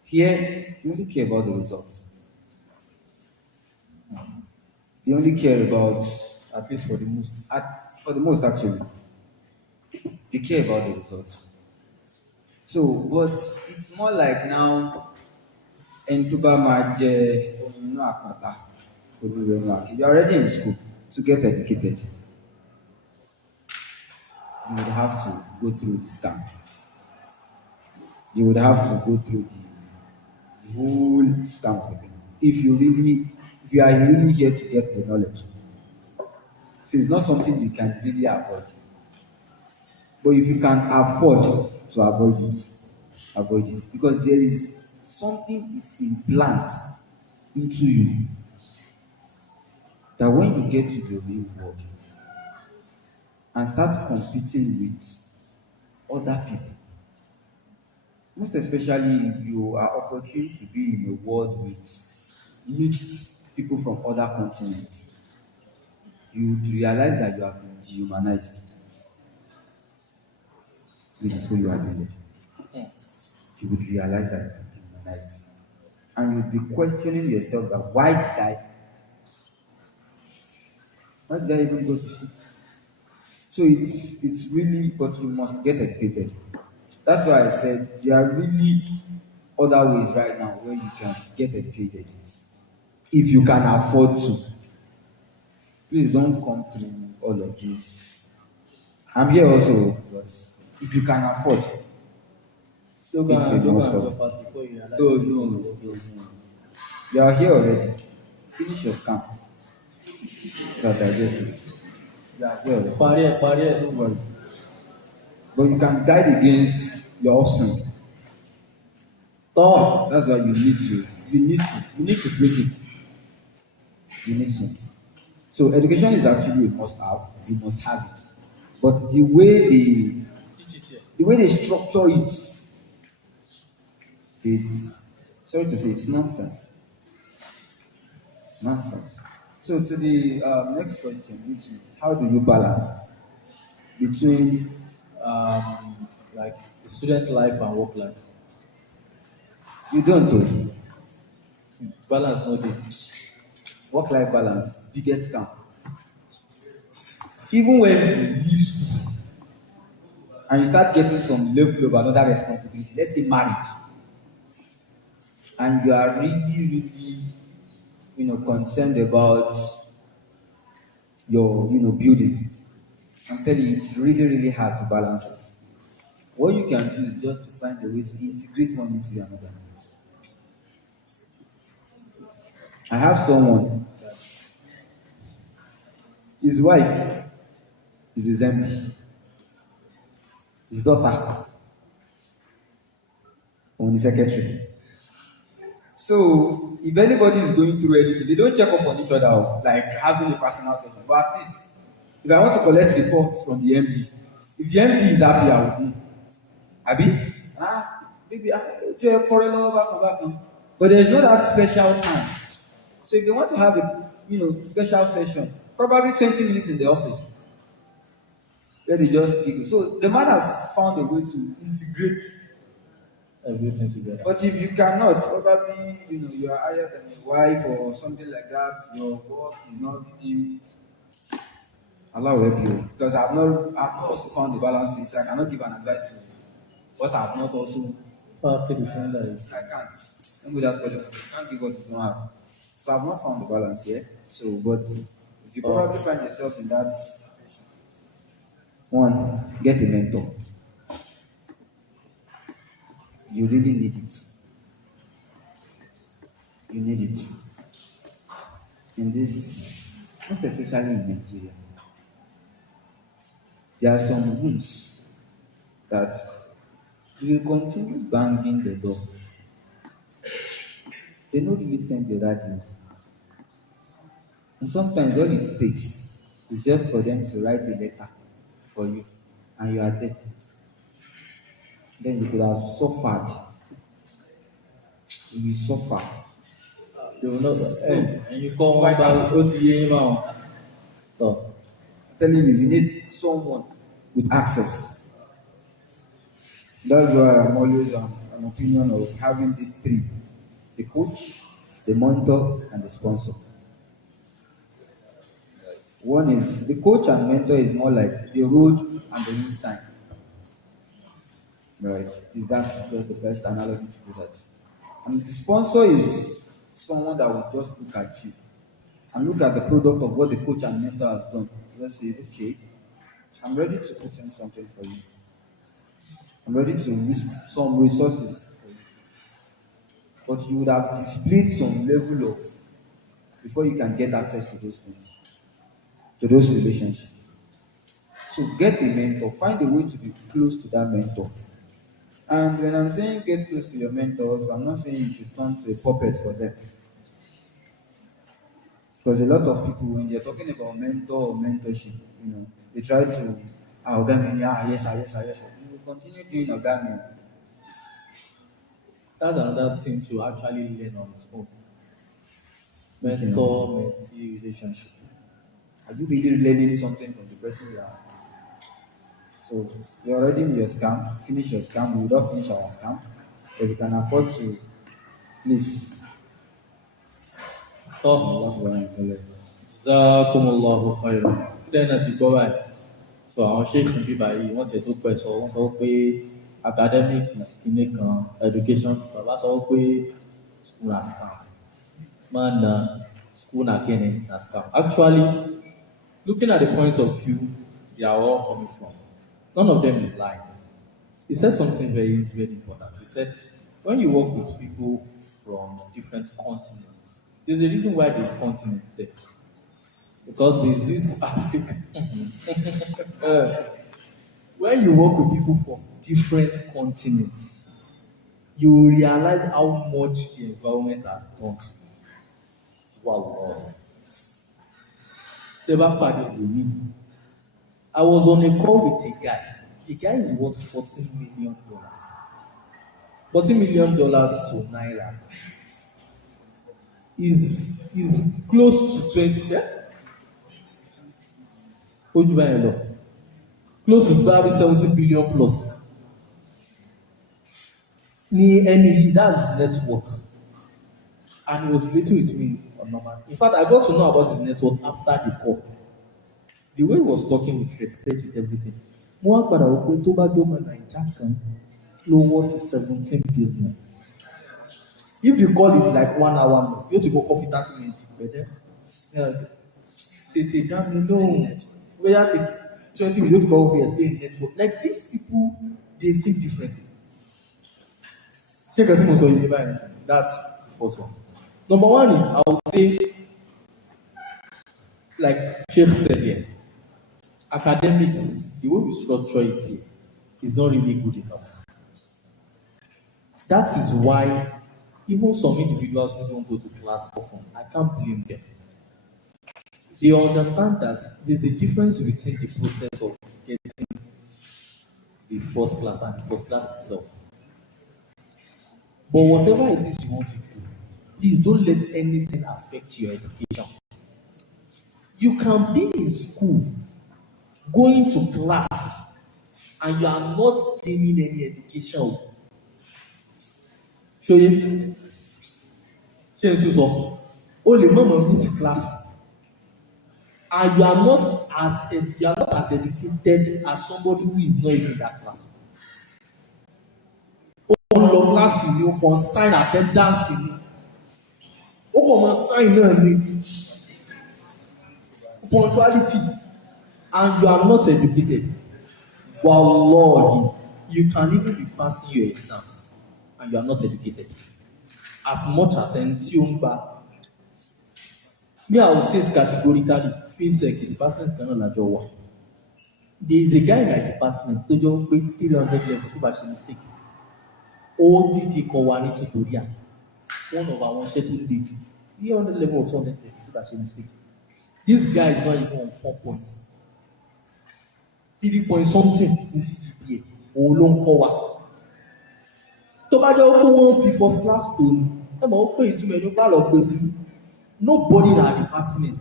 Here, you only care about the results. You only care about, At least for the most. Actually, you care about the results. So, but it's more like now, Entuba Maje, you're already in school to get educated. You would have to go through this camp. You would have to go through the whole stamp again. If you are really here to get the knowledge. So it's not something you can really avoid. But if you can afford to avoid it. Because there is something it's implanted into you that when you get to the real world and start competing with other people, most especially if you are opportune to be in a world with mixed people from other continents, you would realize that you have been dehumanized. With the school you are doing it. You would realize that you have been dehumanized. And you'd be questioning yourself that why did I even go to school? So it's really, but you must get educated. That's why I said there are really other ways right now where you can get educated. If you can afford to. Please don't come to all of this. I'm here also, but if you can afford, it's a must. No. You are here already. Finish your scam. That digest it. You are here already. Don't worry. But you can guide against your offspring. That's why you need to break it. You need to. So education is actually a must have. You must have it. But the way they structure it, it's sorry to say it's nonsense. Nonsense. So to the next question, which is how do you balance between Like student life and work life. you don't do Balance no dey. work-life balance, biggest scam. Even when you leave school and you start getting some level of another responsibility, let's say marriage, and you are really, concerned about your, building. I'm telling you, it's really hard to balance it. What you can do is just to find a way to integrate one into another. I have someone, his wife is his empty. his daughter, on the secretary. So if anybody is going through anything, they don't check up on each other, like having a personal session. But at least, if I want to collect reports from the MD, if the MD is happy, I will do. Abi? Maybe for a long. But there is not that special time. So if they want to have a special session, probably 20 minutes in the office, where they just giggle. So the man has found a way to integrate everything together. But if you cannot, probably you are higher than your wife or something like that, your work is not in. Allah will help you. Because I've not also found the balance piece. I cannot give an advice to you. But I've not also I can't. Don't go that far. You can't give what you don't have. So I've not found the balance here. So but if you probably find yourself in that situation, one, get a mentor. You really need it. You need it. In this, most especially in Nigeria, there are some rules that you will continue banging the door. They don't really send you that news. And sometimes all it takes is just for them to write the letter for you, and you are dead. Then you could have suffered. You will suffer. You will not and you come back now. So, I'm telling you, you need someone with access. That's why I'm always an opinion of having these three: the coach, the mentor, and the sponsor. One is the coach and mentor is more like the road and the road sign. Right? That's just the best analogy to do that. And the sponsor is someone that will just look at you and look at the product of what the coach and mentor has done. Just say, okay, I'm ready to put in something for you. I'm ready to risk some resources for you. But you would have displayed some level of before you can get access to those things, to those relationships. So get a mentor, find a way to be close to that mentor. And when I'm saying get close to your mentors, I'm not saying you should turn to a puppet for them. Because a lot of people, when they're talking about mentor or mentorship, they try to, yes, sir. You will continue doing origami. That's another thing to actually learn on its own. Mentor-mentee relationship. Are you really learning something from the person you are? So you're already in your scam, finish your scam, we will not finish our scam. So you can afford to, please. Jazakumullahu khairan. Sẹ́yìn náà ti gbọ́ báyìí. So àwọn ṣéèkì bíbá yìí wọ́n ti tún pẹ̀ sọ wọ́n sọ pé academics is kíní kan, education bàbá sọ pé school na scam. Man na school na kíni na scam. Actually, looking at the point of view they are all coming from, none of them is lying. He said something very, very important. He said, when you work with people from different continents, there's a reason why there's continent there. Because there's this Africa. When you work with people from different continents, you will realize how much the environment has done to you. Wow. I was on a call with a guy. The guy is worth $14 million. $14 million to Naira is close to 20. Yeah? Close to probably 70 billion plus. That's his net worth. And he was relating with me on normal. In fact, I got to know about his net worth after the call. The way he was talking with respect with everything. More para o tó bá jọ mọ Naija kan ló worth 17 billion. If the call is like 1 hour more, you have to go coffee 30 minutes. Better. They damn me no. Whether take 20 minutes to go over explain network. Like these people, they think differently. Check out most of you never answer. That's the first one. Number one is I would say, like Sheikh said here, academics, the way we structure it here, is not really good enough. That is why even some individuals who don't go to class often, I can't blame them. They understand that there's a difference between the process of getting the first class and the first class itself. But whatever it is you want to do, please don't let anything affect your education. You can be in school, going to class, and you are not gaining any education. Show you. So, only mama miss class, and you are not as educated as somebody who is not even in that class. Your class in you can sign attendance in you. Come sign in punctuality, and you are not educated. Well, Lord, you can even be passing your exams, and you are not educated. As much as Ntiumba, me, I will say it categorically. Physics is department cannot la job. There is a guy in my department who just paid 300 levels to bash mistake. ODT Kowani tutorial. One of our schedule did 300 level or 200 levels to bash mistake. This guy is not even on 4 points. 3 point something in CGPA. Or long cover. To bá jẹ́ ó wọ́n fi first class tó ní. Ẹ mọ̀ ó pé ìtumọ̀ ẹni ó bá lọ pé sí. Nobody in our department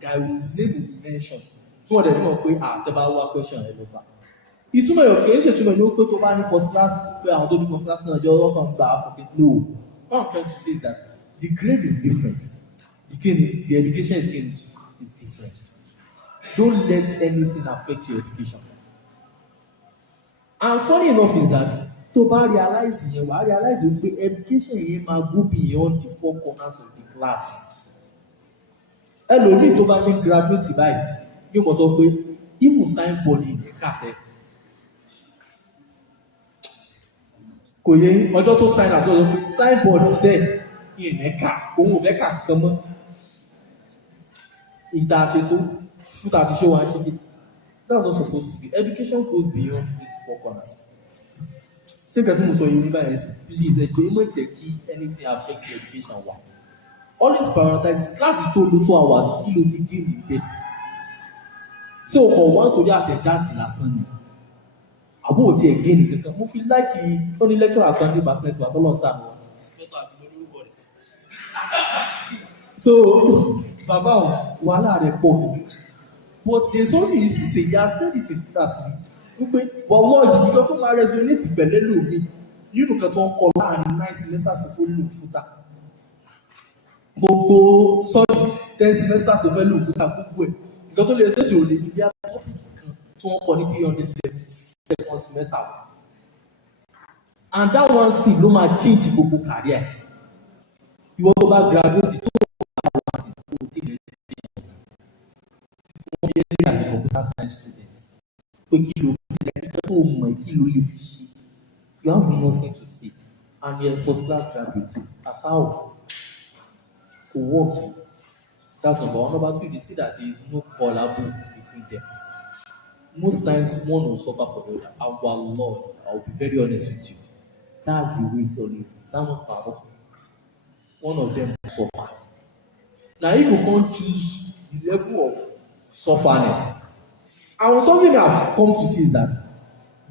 that will be able to mention. Tí wọ́n dẹ̀ ní mọ̀ pé tẹ́ bá wá question ẹ̀ ló bá. Ìtumọ̀ ẹ̀ kì í ṣe ìtumọ̀ ẹni ó pé tó bá ní first class pé àwọn tó ní first class náà jẹ́ ọwọ́ kan gbà á fòkè. No. What I'm trying to say is that the grade is different. The education is different. Don't let anything affect your education. And funny enough is that to realize that education yẹn máa go beyond the 4 corners of the class. Ẹlòmíì tó bá ṣe graduate báyìí yóò mọ̀ sọ pé if you sign body in the class kò yẹ ọjọ́ tó sign àti ọjọ́ pé sign body sẹ́ ìnẹ́ka òun ò fẹ́ kà kankan mọ́. Ìta ṣètò FUTA ti ṣe wá ṣe dé. That's not supposed to be. Education goes beyond these 4 corners. Take a thing for you, please, anything affect your education. Always prioritize. Class is 2 hours, kilo ti give me pay. So for one to just adjust in a Sunday. I won't take again. If you like the only lecture I've done back next week, so Baba, wala report. But there's only if you say, you have said it in class. But what you don't want to resonate with Belelu, you look at one color and nice semesters to follow FUTA. But sorry, 10 semesters to follow FUTA. You don't want to say you need to be a topic to one 300 second semester. And that one thing no matter change your career. You want to back graduate, as a computer science student, you have nothing to say, and you're a first class graduate. That's how to work. That's number one. Number two, you see that there is no collaboration between them. Most times, one will suffer for the other. Our Lord, I'll be very honest with you. That's the way to live. That's not power. One of them will suffer. Now, if you can't choose the level of sufferness. And something I've come to see is that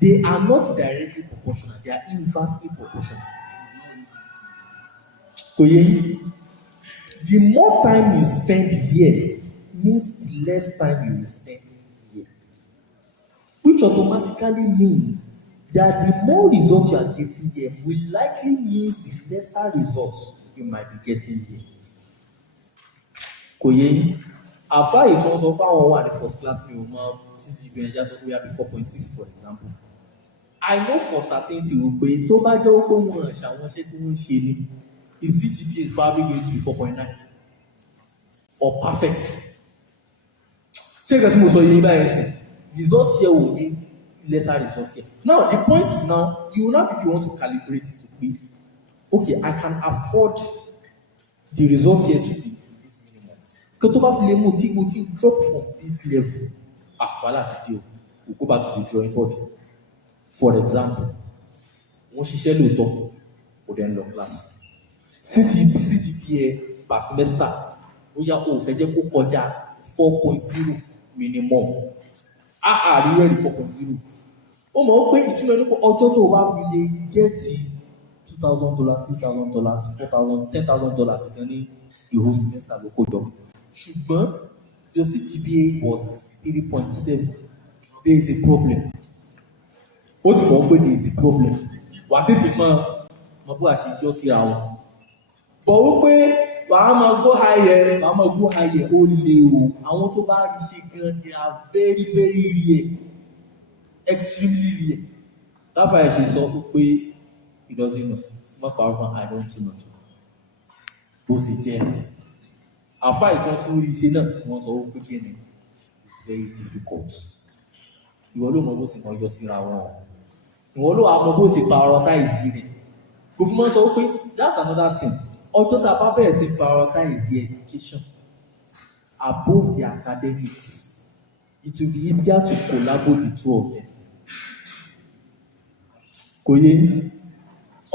they are not directly proportional, they are inversely proportional. So the more time you spend here means the less time you will spend here. Which automatically means that the more results you are getting here will likely mean the lesser results you might be getting here. After it was over our the first class me we have 4.6 for example. I know for certainty we to ba je o ko won se àwọn se tí wọ́n ṣe ni his CGPA is probably going to be 4.9 or perfect. Check that mo so yin ba yin results here will be lesser results here. Now the point is now you will not be the one to calibrate it to be okay, I can afford the results here to be que tu vas les motiver drop from this level. Voilà, we'll go back to the drawing board. For example, wọ́n ṣiṣẹ́ lóòótọ́ kò dẹ̀ ń lọ kíláàsì. CGPA per semester ó yá kó o fẹ́ jẹ́ kó kọjá 4.0 minimum. Àríwá ẹ̀rí 4.0. Ó mọ̀ ó pé ìtumọ̀ nípa ọjọ́ tó o bá fi lè gẹ́ẹ̀tì $2,000, $3,000, $4,000, $10,000 kan ní the whole semester ló kó jọ. Ṣùgbọ́n your CGPA was 3.7. There is a problem. Ó ti mọ̀ pé there is a problem. Wà á tètè mọ bó a ṣe jọ́ síra wọn. Bọ̀ wípé wàá máa go higher ó le o. Àwọn tó bá rí ṣe gan they are very very rare, extremely rare. Láfàá ẹ̀ ṣe sọ pé he doesn't know. Má pa ọ̀rọ̀ I don't know. Bó ṣe jẹ́ àfá ìkan tí ó rí ṣe náà wọ́n sọ wípé kí ni it's very difficult. Ìwọ ló mọ bó ṣe mọ yọ síra wọn. Ìwọ ló àmọ́ bó ṣe prioritize rẹ̀. Kò fún mọ́ sọ wípé that's another thing. Ọjọ́ tá a bá bẹ̀rẹ̀ sí prioritize the education above the academics, it will be easier to collaborate the two of them. Kò yé ní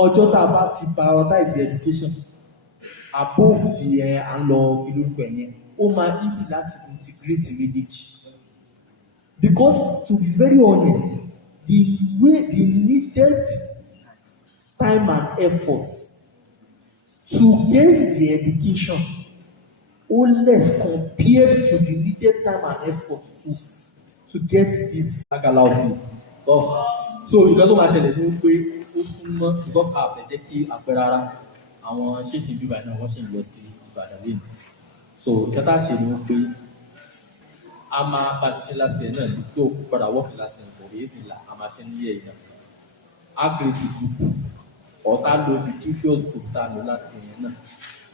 ọjọ́ tá a bá ti prioritize the education above the à ń lọ ìlúkọ ẹ̀yẹn ó máa easy láti integrate méjèèjì. Because to be very honest, the needed time and effort to gain the education ó less compared to the needed time and effort to get this agala of you. So ìgbà tó máa ṣẹlẹ̀ ní pé ó súnmọ́ because àfẹ́jẹ́ kí àpẹẹrẹ ara àwọn ṣéṣin bíbá náà wọ́n ṣì ń lọ sí Ìbàdàn lẹ́nu. So ìkẹta ṣe ni wọ́n pé a máa bá ṣe láti ẹ̀ náà ní tó padà wọ́ọ̀kì láti ẹ̀ kò rí ìlà a máa ṣe níyẹ̀ yìí náà. Accuracy group ọ̀tá lo the previous group tá a lò láti ẹ̀ náà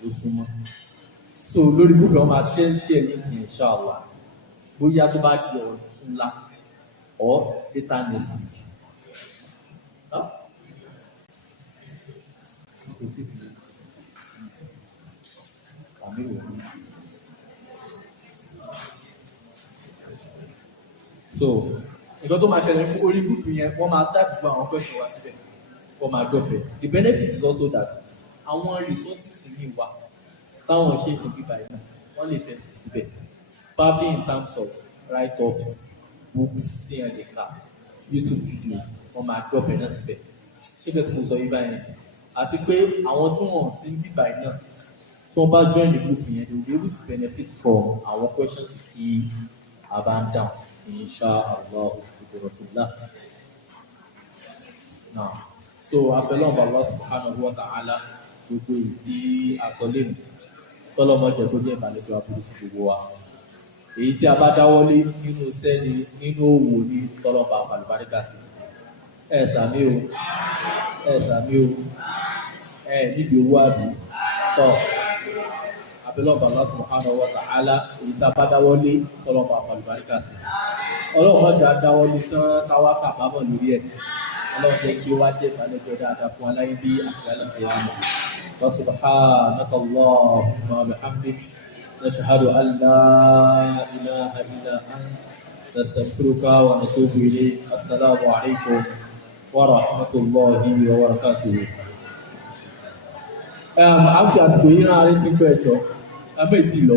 ló súnmọ́. So lórí group wọn máa ṣe ń ṣe ní inshallah bóyá tó bá di ọ̀rọ̀ tún lá or data next week. So nǹkan tó máa ṣẹlẹ̀ ní orí gúúpù yẹn wọ́n máa dá gbogbo àwọn question wá síbẹ̀ wọ́n máa dọ̀bẹ̀. The benefit is also that àwọn resources ní wà táwọn ṣe fún bíbá yìí náà wọ́n lè fẹ́ síbẹ̀ probably in terms of write-ups, books, things like that, YouTube videos wọ́n máa dọ̀bẹ̀ náà síbẹ̀. Ṣé bẹ́ẹ̀ tí mo sọ yìí báyìí sí? Àti pé àwọn tí wọ́n sí bíbá yìí náà tí wọ́n bá join the group yẹn they will be able to benefit from our questions tí a bá ń dáhùn. Inshallah. Now, so abẹ́lẹ́ ọba Allah subhanahu wa ta'ala gbogbo tí a sọ lẹ́nu tọ́lọ́mọdé tó jẹ́ ìbàlẹ́jọ́ abúlé fún gbogbo wa. Èyí tí a bá dáwọ́lé nínú sẹ́ni nínú òwò ní tọ́lọ́mọba àpàlùbáríkà sí. Ẹ sàmí o níbi owó àbí tọ́ abẹ́lẹ́ ọba Allah subhanahu wa ta'ala èyí tí a bá dáwọ́lé tọ́lọ́mọba àpàlùbáríkà sí. Ọlọ́run ọjà dáwọ́lé tán káwá kàbámọ̀ lórí ẹ̀. Ọlọ́run jẹ́ kí ó wá jẹ́ ìbálẹ́jọ́ dáadáa fún aláyé bí àfihàn ìyàmọ̀. Wa subhanaka Allahumma wa bihamdik nashhadu an la ilaha illa anta nastaghfiruka wa natubu ilayk. Assalamu alaikum wa rahmatullahi wa barakatuh. A fi àsìkò yìí rán arí tí ń pẹ́ ẹ̀jọ́, abẹ́ ìtì lọ.